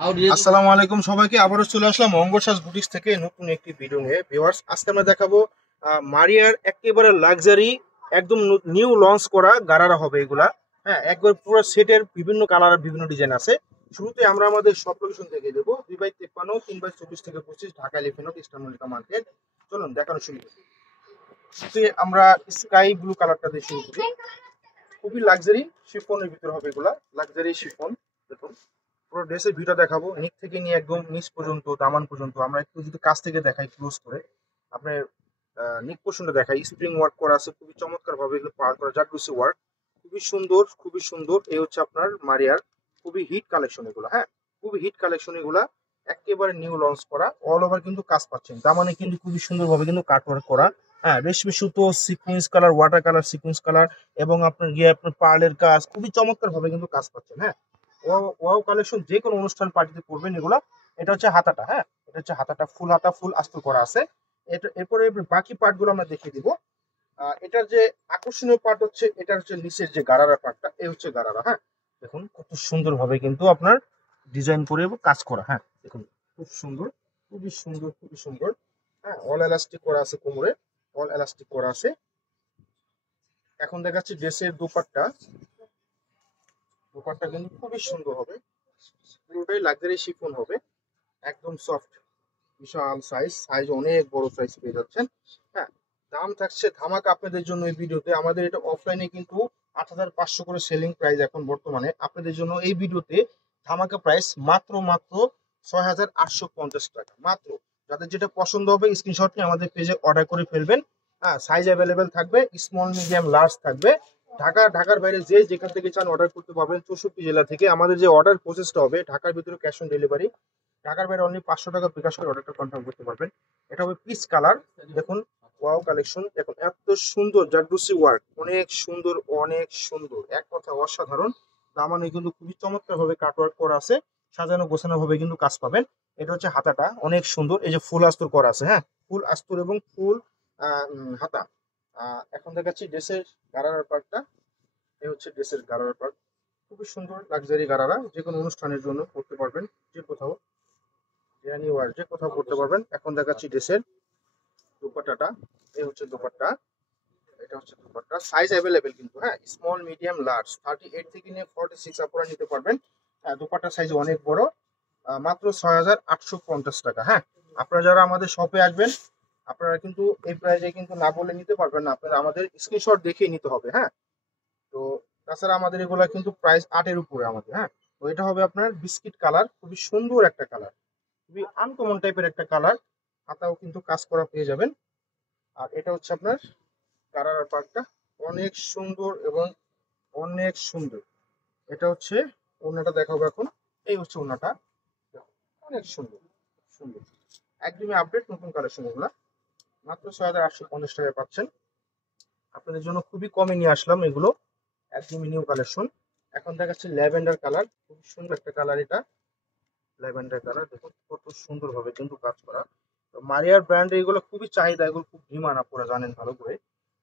আসসালামু আলাইকুম সবাইকে। আবারও চলে আসলাম অঙ্গসাজ বুটিক্স থেকে নতুন একটি ভিডিও নিয়ে। ভিউয়ার্স, আজকে আমরা দেখাবো মারিয়ার একেবারে লাক্সারি, একদম নিউ লঞ্চ করা গারারা হবে এগুলা। হ্যাঁ, একবার পুরো সেটের বিভিন্ন কালার বিভিন্ন ডিজাইন আছে। শুরুতে আমরা আমাদের সব লোকেশন থেকে দেবো 2/53, 3/24 থেকে 25, Dhaka elephant road, eastern Mallika market. চলুন দেখানো শুরু করি। শুরুতে আমরা স্কাই ব্লু কালারটা দিয়ে শুরু করি। খুবই লাক্সারি শিফনের ভিতরে হবে এগুলা, লাক্সারি শিফন। দেখুন পুরো ড্রেসের ভিউটা দেখাবো, নিচ থেকে নিয়ে একদম নিচ পর্যন্ত, দামান পর্যন্ত। আমরা একটু যদি কাছ থেকে দেখাই ক্লোজ করে, আপনার নিক পোর্শনটা দেখাই। স্প্রিং ওয়ার্ক করা আছে খুবই চমৎকার ভাবে, এগুলো পাওয়ার করা জারদুসি ওয়ার্ক, খুবই সুন্দর খুবই সুন্দর। এই হচ্ছে আপনার মারিয়ার খুবই হিট কালেকশন এগুলো। হ্যাঁ, খুবই হিট কালেকশন এগুলা, একেবারে নিউ লঞ্চ করা। অল ওভার কিন্তু কাজ পাচ্ছেন, দামানে কিন্তু খুবই সুন্দরভাবে কিন্তু কাট ওয়ার্ক করা। হ্যাঁ, রেশমি সুতো, sequence colour, water colour, sequence colour, এবং আপনার গিয়ে আপনার পার্লের কাজ, খুবই চমৎকার ভাবে কিন্তু কাজ পাচ্ছেন। হ্যাঁ, ওয়াও ওয়াও কালেকশন, যে কোনো অনুষ্ঠান পার্টিতে পরবেন এগুলা। এটা হচ্ছে হাতাটা। হ্যাঁ, এটা হচ্ছে হাতাটা, ফুল হাতা, ফুল আস্তর করা আছে। এটা এরপরে বাকি পার্ট গুলো আমরা দেখিয়ে দিব। এটার যে আকর্ষণীয় পার্ট হচ্ছে, এটা হচ্ছে নিচের যে গারারা পার্টটা, এই হচ্ছে গারারা। হ্যাঁ, দেখুন কত সুন্দর ভাবে কিন্তু আপনার ডিজাইন করে এবং কাজ করা। হ্যাঁ, দেখুন খুব সুন্দর, খুবই সুন্দর, খুবই সুন্দর। হ্যাঁ, অল এলাস্টিক করা আছে কোমরে, অল এলাস্টিক করা আছে। এখন দেখাচ্ছি ড্রেসের দোপাট্টা। দোপাট্টা কিন্তু খুবই সুন্দর হবে, পুরোটাই লাক্সারি শিফন হবে, একদম সফট, বিশাল সাইজ, সাইজ অনেক বড় সাইজ পেয়ে যাচ্ছেন। হ্যাঁ, দাম থাকছে ধামাকা আপনাদের জন্য এই ভিডিওতে। আমাদের এটা অফলাইনে কিন্তু 8,500 করে সেলিং প্রাইস এখন বর্তমানে। আপনাদের জন্য এই ভিডিওতে ধামাকা প্রাইস মাত্র মাত্র 6,850 টাকা মাত্র। যাদের যেটা পছন্দ হবে স্ক্রিনশট নিয়ে আমাদের পেজে অর্ডার করে ফেলবেন। হ্যাঁ, সাইজ অ্যাভেলেবেল থাকবে, স্মল মিডিয়াম লার্জ থাকবে। ঢাকার বাইরে যে যেখান থেকে চান অর্ডার করতে পারবেন, 64 জেলা থেকে। আমাদের যে অর্ডার প্রসেসটা হবে, ঢাকার ভিতরে ক্যাশ অন ডেলিভারি, ঢাকার বাইরে অনলি 500 টাকা বিকাশ করে অর্ডারটা কনফার্ম করতে পারবেন। এটা হবে পিচ কালার। দেখুন ওয়াও কালেকশন, দেখুন এত সুন্দর জারদুসি ওয়ার্ক, অনেক সুন্দর, অনেক সুন্দর, এক কথা অসাধারণ। দামানে কিন্তু খুবই চমৎকার ভাবে কাট ওয়ার্ক করা আছে, সাজানো গোছানো ভাবে কিন্তু কাজ পাবেন। এটা হচ্ছে হাতাটা, অনেক সুন্দর, এই যে ফুল আস্তর করা আছে। হ্যাঁ, ফুল আস্তর এবং ফুল হাতা। এখন দেখাচ্ছি ড্রেসের গারারার পার্টটা। এই হচ্ছে ড্রেসের গারারার পার্ট, খুবই সুন্দর লাক্সারি গারারা, যে কোনো অনুষ্ঠানের জন্য পড়তে পারবেন, যে কোথাও বিরিয়ানি ওয়ার যে কোথাও করতে পারবেন। এখন দেখাচ্ছি ড্রেসের দুপাট্টাটা। এই হচ্ছে দুপাট্টা, এটা হচ্ছে দুপাট্টা। সাইজ অ্যাভেলেবেল কিন্তু। হ্যাঁ, স্মল মিডিয়াম লার্জ 38 থেকে নিয়ে 46 আপনারা নিতে পারবেন। দুপাট্টার সাইজ অনেক বড়। মাত্র 6,850 টাকা। হ্যাঁ, আপনারা যারা আমাদের শপে আসবেন, আপনারা কিন্তু এই প্রাইজে কিন্তু না বলে নিতে পারবেন না, আপনারা আমাদের স্ক্রিনশট দেখিয়ে নিতে হবে। হ্যাঁ, তো তাছাড়া আমাদের এগুলা কিন্তু প্রাইস 8 এর উপরে আমাদের। হ্যাঁ, তো এটা হবে আপনার বিস্কিট কালার, খুবই সুন্দর একটা কালার, খুবই আনকমন টাইপের একটা কালার। হাতাও কিন্তু কাজ করা পেয়ে যাবেন। আর এটা হচ্ছে আপনার কারার পার্টটা, অনেক সুন্দর এবং অনেক সুন্দর। এটা হচ্ছে ওড়নাটা দেখাবো এখন। এই হচ্ছে ওড়নাটা, অনেক সুন্দর, সুন্দর, একদমই আপডেট নতুন কালেকশন এগুলা। মাত্র 6,850 টাকায় পাচ্ছেন। আপনাদের জন্য খুবই কমে নিয়ে আসলাম এগুলো, একদমই নিউ কালেকশন। এখন দেখাচ্ছে ল্যাভেন্ডার কালার, খুব সুন্দর একটা কালার এটা, ল্যাভেন্ডার কালার। দেখুন কত সুন্দর ভাবে কিন্তু কাজ করা। তো মারিয়ার ব্র্যান্ড এগুলো খুবই চাহিদা, এগুলো খুব ডিমান্ড, আপনারা জানেন ভালো করে।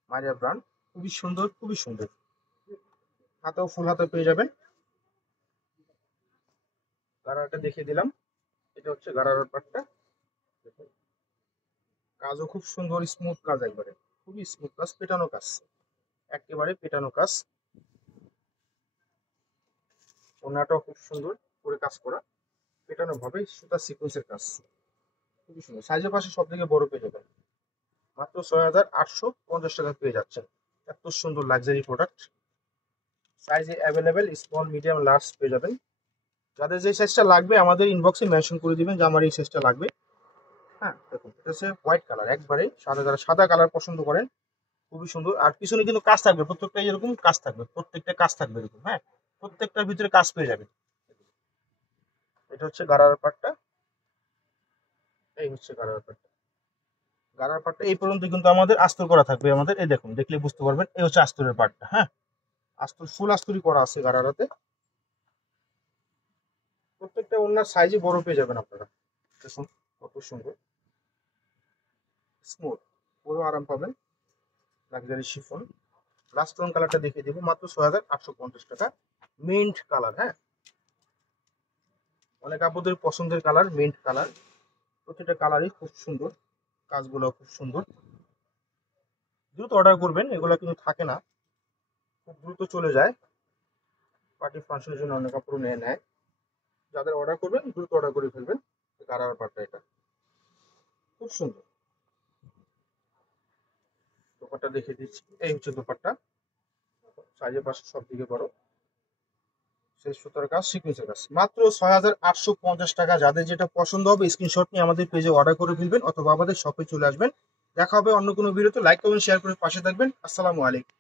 মারিয়া ব্র্যান্ড খুবই সুন্দর, খুবই সুন্দর। হাতেও ফুল হাতে পেয়ে যাবেন। গারারাটা দেখিয়ে দিলাম, এটা হচ্ছে গারারার পাটটা। দেখুন কাজও খুব সুন্দর, স্মুথ কাজ, একবারে খুবই স্মুথ কাজ, পেটানো কাজ, একেবারে পেটানো কাজ। ওনাটাও খুব সুন্দর করে কাজ করা, পেটানো ভাবে সুতা সিকোয়েন্সের কাজ, খুবই সুন্দর। সাইজের পাশে সব থেকে বড় পেয়ে যাবেন। মাত্র 6,850 টাকা পেয়ে যাচ্ছেন। এত সুন্দর luxury product. Size available, small medium large পেয়ে যাবেন। যাদের যে সাইজটা লাগবে আমাদের ইনবক্সে মেনশন করে দিবেন যে আমার এই সাইজটা লাগবে। হ্যাঁ, দেখুন এটা হচ্ছে হোয়াইট কালার, একবারে সাদা, যারা সাদা কালার পছন্দ করেন, খুবই সুন্দর। আর পিছনে কিন্তু কাজ থাকবে, প্রত্যেকটা এরকম কাজ থাকবে, প্রত্যেকটা কাজ থাকবে এরকম। হ্যাঁ, প্রত্যেকটার ভিতরে কাজ পেয়ে যাবেন। এটা হচ্ছে গারার পাটটা, এই হচ্ছে গারার পাটটা। গারার পাটটা এই পর্যন্ত কিন্তু আমাদের আস্তর করা থাকবে আমাদের। এই দেখুন, দেখলে বুঝতে পারবেন, এই হচ্ছে আস্তরের পাটটা। হ্যাঁ, আস্তর ফুল আস্তরি করা আছে গারারাতে। প্রত্যেকটা ওনার সাইজে বড় পেয়ে যাবেন আপনারা। দেখুন কত সুন্দর, স্মুথ, পুরো আরাম পাবেন, লাক্সারি শিফন। লাস্ট রং কালারটা দেখিয়ে দিব, মাত্র 6,850 টাকা, মিন্ট কালার। হ্যাঁ, অনেক আপুদের পছন্দের কালার মিন্ট কালার, প্রতিটা কালারই খুব সুন্দর, কাজগুলো খুব সুন্দর। দ্রুত অর্ডার করবেন, এগুলো কিন্তু থাকে না, খুব দ্রুত চলে যায়। পার্টি ফাংশনের জন্য অনেক কাপড় নিয়ে নেয়। যাদের অর্ডার করবেন দ্রুত অর্ডার করে ফেলবেন। গারারা পাটটা এটা খুব সুন্দর। দোপাট্টা দেখে দিচ্ছি, এই হচ্ছে দোপাট্টা, সাইজে পাশে সব দিকে বড়, শেষ সুতার কাজ, সিকুয়েন্সের কাজ, মাত্র 6,850 টাকা। যাদের যেটা পছন্দ হবে স্ক্রিনশট নিয়ে আমাদের পেজে অর্ডার করে ফেলবেন অথবা আমাদের শপে চলে আসবেন। দেখা হবে অন্য কোনো ভিডিওতে। লাইক করবেন, শেয়ার করে পাশে থাকবেন। আসসালামু আলাইকুম।